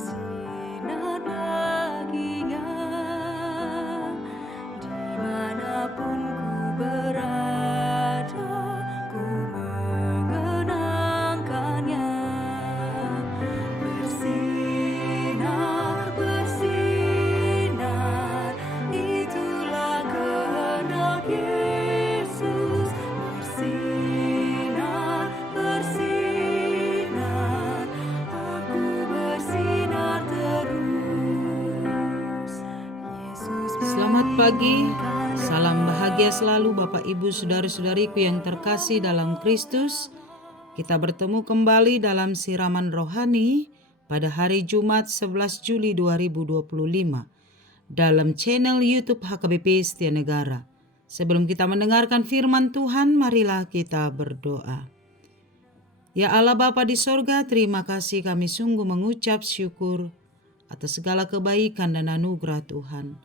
bersinar baginya dimanapun ku berada, ku mengenangkannya. Bersinar, bersinar, itulah kehendak Yesus. Bersinar, bersinar, aku bersinar terus. Yesus Selamat pagi, menginginkan salam bahagia selalu Bapak Ibu Saudari-saudariku yang terkasih dalam Kristus. Kita bertemu kembali dalam siraman rohani pada hari Jumat 11 Juli 2025 dalam channel YouTube HKBP Setia Negara. Sebelum kita mendengarkan firman Tuhan, marilah kita berdoa. Ya Allah Bapa di sorga, terima kasih kami sungguh mengucap syukur atas segala kebaikan dan anugerah Tuhan.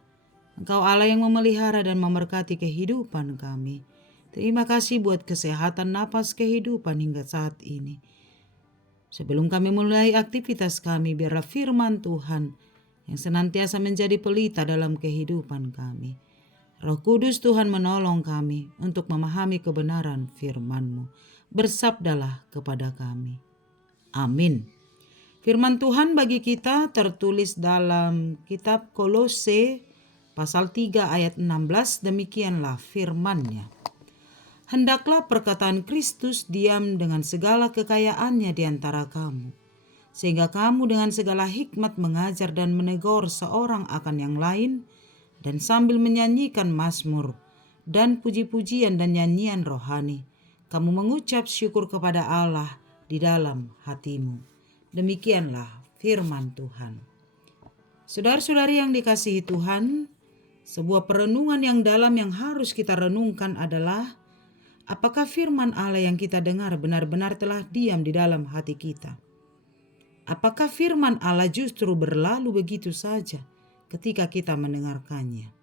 Engkau Allah yang memelihara dan memberkati kehidupan kami. Terima kasih buat kesehatan napas kehidupan hingga saat ini. Sebelum kami mulai aktivitas kami, biarlah firman Tuhan yang senantiasa menjadi pelita dalam kehidupan kami. Roh Kudus Tuhan menolong kami untuk memahami kebenaran firman-Mu. Bersabdalah kepada kami. Amin. Firman Tuhan bagi kita tertulis dalam kitab Kolose pasal 3 ayat 16, demikianlah firman-Nya. Hendaklah perkataan Kristus diam dengan segala kekayaannya di antara kamu, sehingga kamu dengan segala hikmat mengajar dan menegur seorang akan yang lain, dan sambil menyanyikan mazmur dan puji-pujian dan nyanyian rohani, kamu mengucap syukur kepada Allah di dalam hatimu. Demikianlah firman Tuhan. Saudara-saudari yang dikasihi Tuhan, sebuah perenungan yang dalam yang harus kita renungkan adalah apakah firman Allah yang kita dengar benar-benar telah diam di dalam hati kita? Apakah firman Allah justru berlalu begitu saja ketika kita mendengarkannya?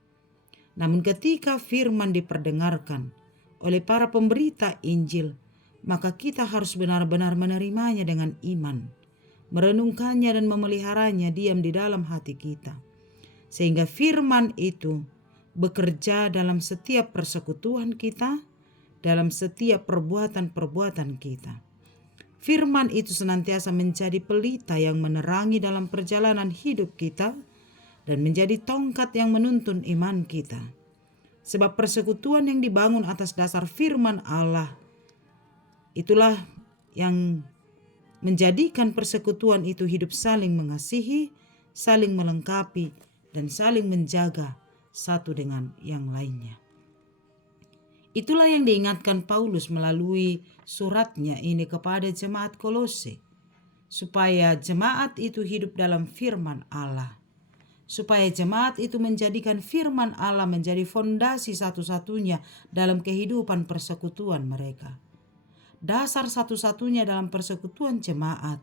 Namun ketika firman diperdengarkan oleh para pemberita Injil, maka kita harus benar-benar menerimanya dengan iman, merenungkannya dan memeliharanya diam di dalam hati kita. Sehingga firman itu bekerja dalam setiap persekutuan kita, dalam setiap perbuatan-perbuatan kita. Firman itu senantiasa menjadi pelita yang menerangi dalam perjalanan hidup kita dan menjadi tongkat yang menuntun iman kita. Sebab persekutuan yang dibangun atas dasar firman Allah, itulah yang menjadikan persekutuan itu hidup saling mengasihi, saling melengkapi, dan saling menjaga satu dengan yang lainnya. Itulah yang diingatkan Paulus melalui suratnya ini kepada jemaat Kolose, supaya jemaat itu hidup dalam firman Allah, supaya jemaat itu menjadikan firman Allah menjadi fondasi satu-satunya dalam kehidupan persekutuan mereka, dasar satu-satunya dalam persekutuan jemaat,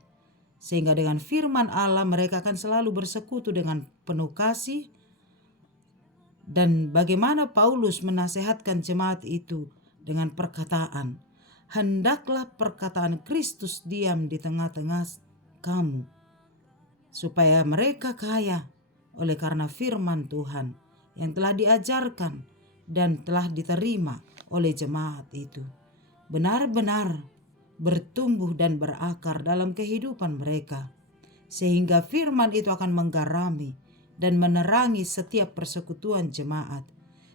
sehingga dengan firman Allah mereka akan selalu bersekutu dengan penuh kasih. Dan bagaimana Paulus menasehatkan jemaat itu dengan perkataan, hendaklah perkataan Kristus diam di tengah-tengah kamu, supaya mereka kaya oleh karena firman Tuhan yang telah diajarkan dan telah diterima oleh jemaat itu, benar-benar bertumbuh dan berakar dalam kehidupan mereka, sehingga firman itu akan menggarami dan menerangi setiap persekutuan jemaat,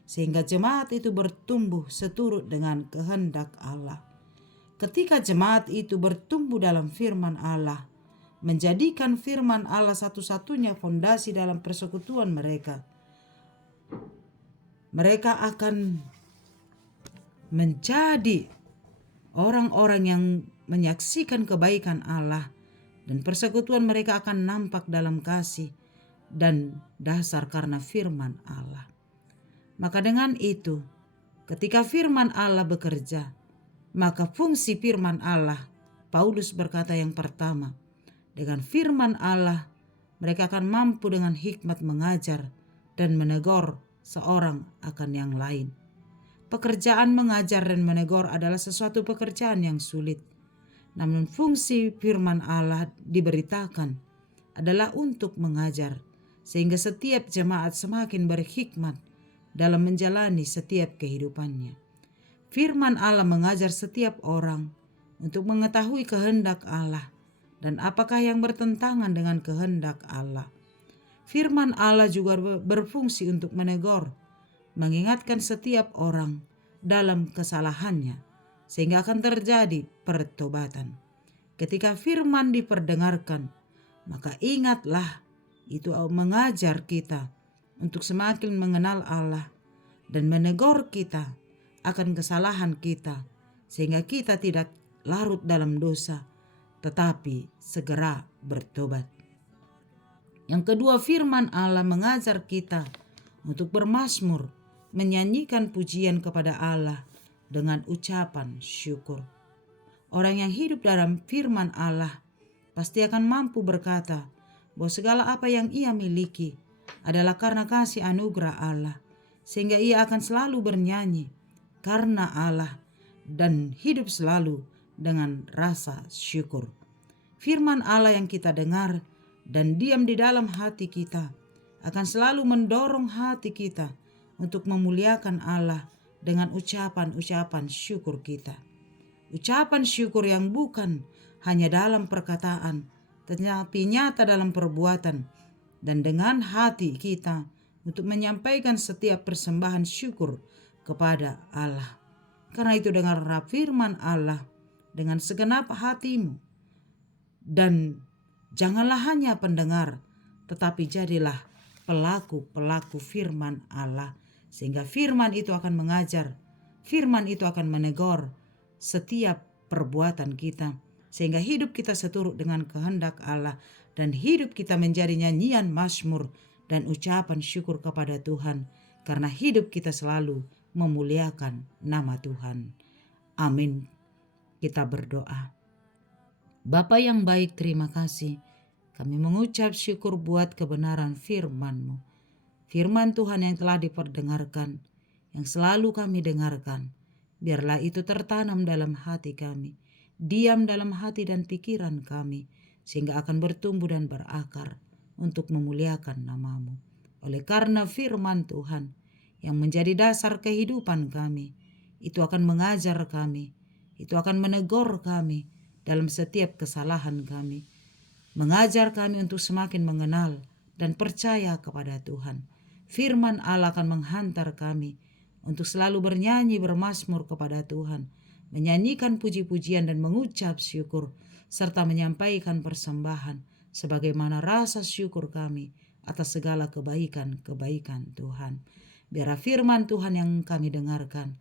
sehingga jemaat itu bertumbuh seturut dengan kehendak Allah. Ketika jemaat itu bertumbuh dalam firman Allah, menjadikan firman Allah satu-satunya fondasi dalam persekutuan mereka, mereka akan menjadi orang-orang yang menyaksikan kebaikan Allah, dan persekutuan mereka akan nampak dalam kasih dan dasar karena firman Allah. Maka dengan itu, ketika firman Allah bekerja, maka fungsi firman Allah, Paulus berkata yang pertama, dengan firman Allah mereka akan mampu dengan hikmat mengajar dan menegur seorang akan yang lain. Pekerjaan mengajar dan menegur adalah sesuatu pekerjaan yang sulit. Namun fungsi firman Allah diberitakan adalah untuk mengajar, sehingga setiap jemaat semakin berhikmat dalam menjalani setiap kehidupannya. Firman Allah mengajar setiap orang untuk mengetahui kehendak Allah dan apakah yang bertentangan dengan kehendak Allah. Firman Allah juga berfungsi untuk menegur, mengingatkan setiap orang dalam kesalahannya, sehingga akan terjadi pertobatan. Ketika firman diperdengarkan, maka ingatlah itu mengajar kita untuk semakin mengenal Allah dan menegur kita akan kesalahan kita, sehingga kita tidak larut dalam dosa, tetapi segera bertobat. Yang kedua, firman Allah mengajar kita untuk bermazmur, menyanyikan pujian kepada Allah dengan ucapan syukur. Orang yang hidup dalam firman Allah pasti akan mampu berkata bahwa segala apa yang ia miliki adalah karena kasih anugerah Allah, sehingga ia akan selalu bernyanyi karena Allah dan hidup selalu dengan rasa syukur. Firman Allah yang kita dengar dan diam di dalam hati kita akan selalu mendorong hati kita untuk memuliakan Allah dengan ucapan-ucapan syukur kita. Ucapan syukur yang bukan hanya dalam perkataan, tetapi nyata dalam perbuatan dan dengan hati kita untuk menyampaikan setiap persembahan syukur kepada Allah. Karena itu dengarlah firman Allah dengan segenap hatimu dan janganlah hanya pendengar, tetapi jadilah pelaku-pelaku firman Allah, sehingga firman itu akan mengajar, firman itu akan menegur setiap perbuatan kita, sehingga hidup kita seturut dengan kehendak Allah dan hidup kita menjadi nyanyian mazmur dan ucapan syukur kepada Tuhan, karena hidup kita selalu memuliakan nama Tuhan. Amin. Kita berdoa. Bapa yang baik, terima kasih. Kami mengucap syukur buat kebenaran firman-Mu. Firman Tuhan yang telah diperdengarkan, yang selalu kami dengarkan. Biarlah itu tertanam dalam hati kami, diam dalam hati dan pikiran kami, sehingga akan bertumbuh dan berakar untuk memuliakan nama-Mu. Oleh karena firman Tuhan yang menjadi dasar kehidupan kami, itu akan mengajar kami, itu akan menegur kami dalam setiap kesalahan kami, mengajar kami untuk semakin mengenal dan percaya kepada Tuhan. Firman Allah akan menghantar kami untuk selalu bernyanyi bermazmur kepada Tuhan, menyanyikan puji-pujian dan mengucap syukur, serta menyampaikan persembahan sebagaimana rasa syukur kami atas segala kebaikan-kebaikan Tuhan. Biarlah firman Tuhan yang kami dengarkan,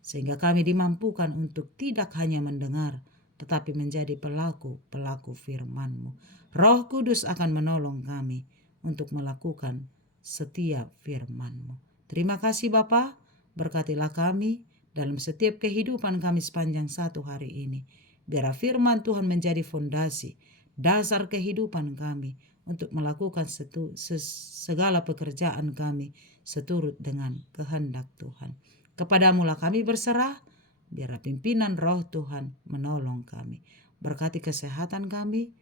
sehingga kami dimampukan untuk tidak hanya mendengar, tetapi menjadi pelaku-pelaku firman-Mu. Roh Kudus akan menolong kami untuk melakukan setiap firman-Mu. Terima kasih Bapa, berkatilah kami dalam setiap kehidupan kami sepanjang satu hari ini. Biar firman Tuhan menjadi fondasi, dasar kehidupan kami untuk melakukan segala pekerjaan kami seturut dengan kehendak Tuhan. Kepadamu-lah kami berserah, biar pimpinan roh Tuhan menolong kami. Berkati kesehatan kami,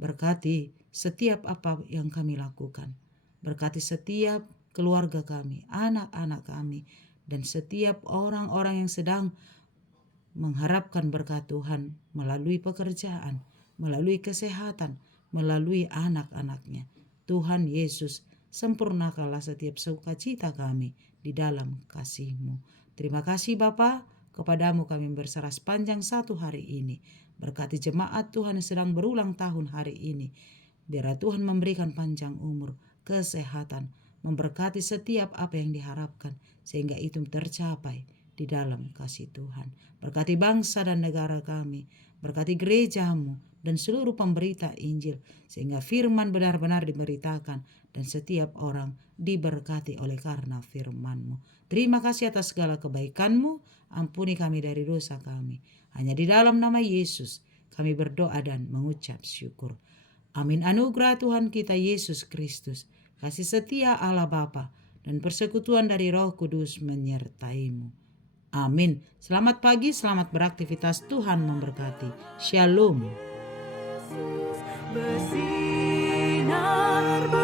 berkati setiap apa yang kami lakukan. Berkati setiap keluarga kami, anak-anak kami, dan setiap orang-orang yang sedang mengharapkan berkat Tuhan melalui pekerjaan, melalui kesehatan, melalui anak-anaknya. Tuhan Yesus, sempurnakanlah setiap sukacita kami di dalam kasih-Mu. Terima kasih Bapa, kepadamu kami berserah sepanjang satu hari ini. Berkati jemaat Tuhan yang sedang berulang tahun hari ini. Biar Tuhan memberikan panjang umur, kesehatan, memberkati setiap apa yang diharapkan, sehingga itu tercapai di dalam kasih Tuhan. Berkati bangsa dan negara kami, berkati gereja-Mu dan seluruh pemberita Injil, sehingga firman benar-benar diberitakan dan setiap orang diberkati oleh karena firman-Mu. Terima kasih atas segala kebaikan-Mu, ampuni kami dari dosa kami. Hanya di dalam nama Yesus kami berdoa dan mengucap syukur. Amin. Anugerah Tuhan kita Yesus Kristus, kasih setia Allah Bapa, dan persekutuan dari Roh Kudus menyertai-Mu. Amin. Selamat pagi, selamat beraktivitas. Tuhan memberkati. Shalom. Yesus bersinar. berbahagia.